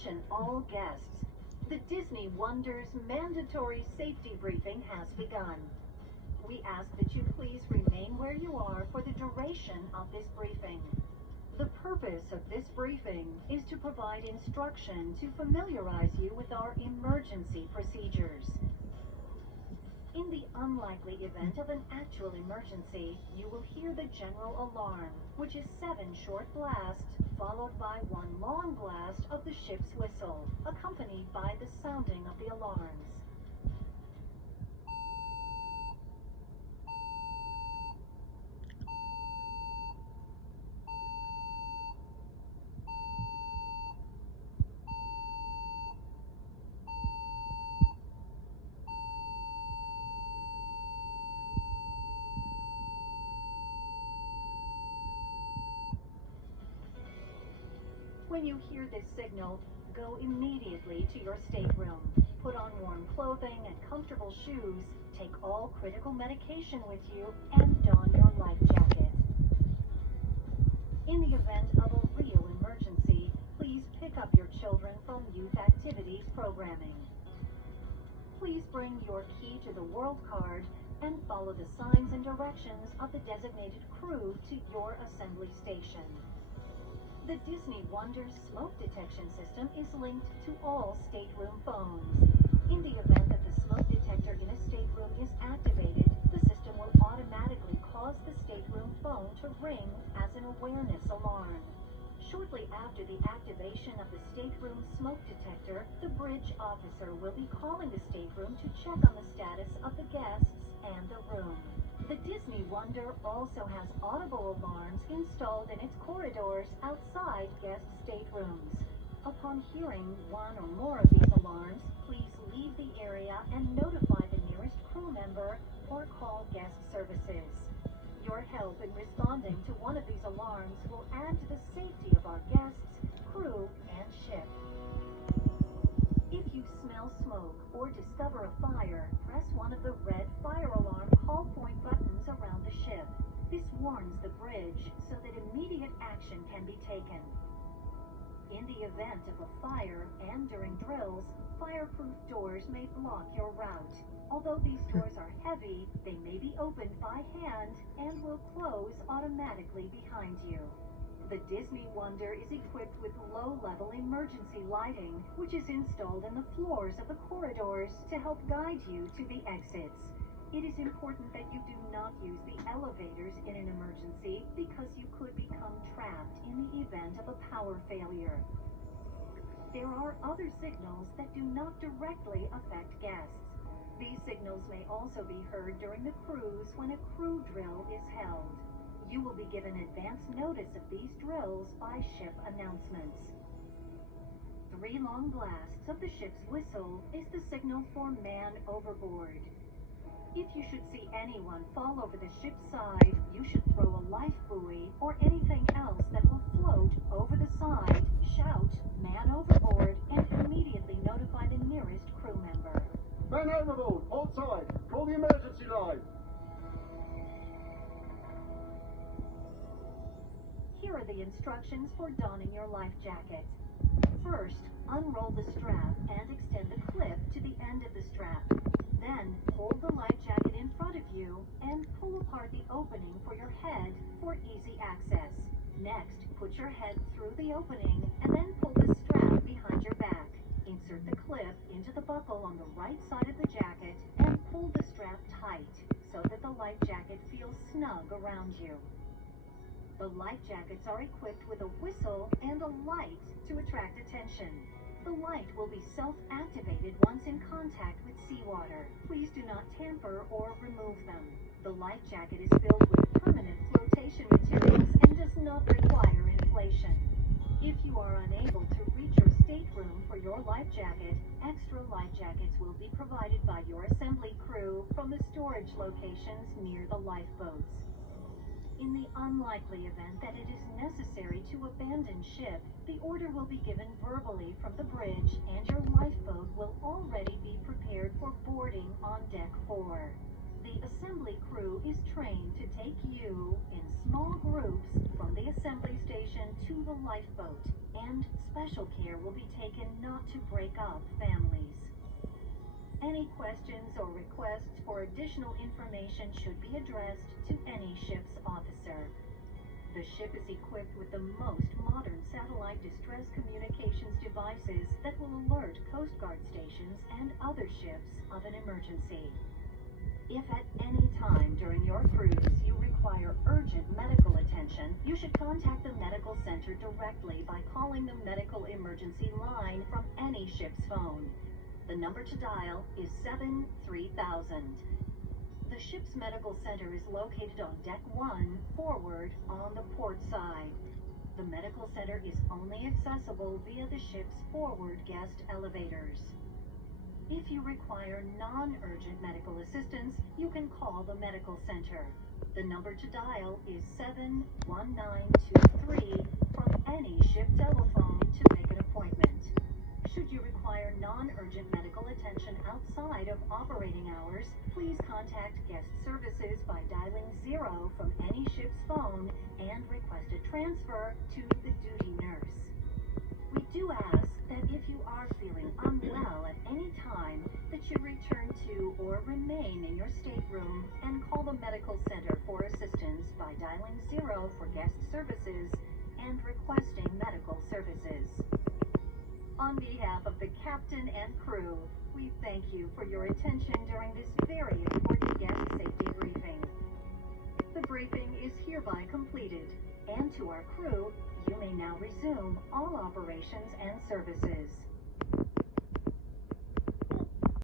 Attention all guests. The Disney Wonders mandatory safety briefing has begun. We ask that you please remain where you are for the duration of this briefing. The purpose of this briefing is to provide instruction to familiarize you with our emergency procedures. In the unlikely event of an actual emergency, you will hear the general alarm, which is 7 short blasts, followed by 1 long blast of the ship's whistle, accompanied by the sounding of the alarms. When you hear this signal, go immediately to your stateroom. Put on warm clothing and comfortable shoes, take all critical medication with you, and don your life jacket. In the event of a real emergency, please pick up your children from youth activities programming. Please bring your key to the world card and follow the signs and directions of the designated crew to your assembly station. The Disney Wonders smoke detection system is linked to all stateroom phones. In the event that the smoke detector in a stateroom is activated, the system will automatically cause the stateroom phone to ring as an awareness alarm. Shortly after the activation of the stateroom smoke detector, the bridge officer will be calling the stateroom to check on the status of the guests and the room. The Disney Wonder also has audible alarms installed in its corridors outside guest staterooms. Upon hearing one or more of these alarms, please leave the area and notify the nearest crew member or call guest services. Your help in responding to one of these alarms will add to the safety of our guests, crew, and ship. If you smell smoke or discover a fire, press one of the red fire alarm call point buttons around the ship. This warns the bridge so that immediate action can be taken. In the event of a fire and during drills, fireproof doors may block your route. Although these doors are heavy, they may be opened by hand and will close automatically behind you. The Disney Wonder is equipped with low-level emergency lighting, which is installed in the floors of the corridors to help guide you to the exits. It is important that you do not use the elevators in an emergency because you could become trapped in the event of a power failure. There are other signals that do not directly affect guests. These signals may also be heard during the cruise when a crew drill is held. You will be given advance notice of these drills by ship announcements. 3 long blasts of the ship's whistle is the signal for man overboard. If you should see anyone fall over the ship's side, you should throw a life buoy or anything else that will float over the side, shout "man overboard," and immediately notify the nearest crew member. Man overboard, outside, call the emergency line. Here are the instructions for donning your life jacket. First, unroll the strap and extend the clip to the end of the strap. Then, hold the life jacket in front of you and pull apart the opening for your head for easy access. Next, put your head through the opening and then pull the strap behind your back. Insert the clip into the buckle on the right side of the jacket and pull the strap tight so that the life jacket feels snug around you. The life jackets are equipped with a whistle and a light to attract attention. The light will be self-activated once in contact with seawater. Please do not tamper or remove them. The life jacket is filled with permanent flotation materials and does not require inflation. If you are unable to reach your stateroom for your life jacket, extra life jackets will be provided by your assembly crew from the storage locations near the lifeboats. In the unlikely event that it is necessary to abandon ship, the order will be given verbally from the bridge and your lifeboat will already be prepared for boarding on deck 4. The assembly crew is trained to take you in small groups from the assembly station to the lifeboat. and special care will be taken not to break up families. Any questions or requests for additional information should be addressed to any ship's officer. The ship is equipped with the most modern satellite distress communications devices that will alert Coast Guard stations and other ships of an emergency. If at any time during your cruise you require urgent medical attention, you should contact the medical center directly by calling the medical emergency line from any ship's phone. The number to dial is 73000. The ship's medical center is located on Deck 1, forward, on the port side. The medical center is only accessible via the ship's forward guest elevators. If you require non-urgent medical assistance, you can call the medical center. The number to dial is 71923 from any ship telephone to make an appointment. Should you require non-urgent medical attention outside of operating hours, please contact guest services by dialing 0 from any ship's phone and request a transfer to the duty nurse. We do ask that if you are feeling unwell at any time, that you return to or remain in your stateroom and call the medical center for assistance by dialing 0 for guest services and requesting medical services. On behalf of the captain and crew, we thank you for your attention during this very important guest safety briefing. The briefing is hereby completed, and to our crew, you may now resume all operations and services.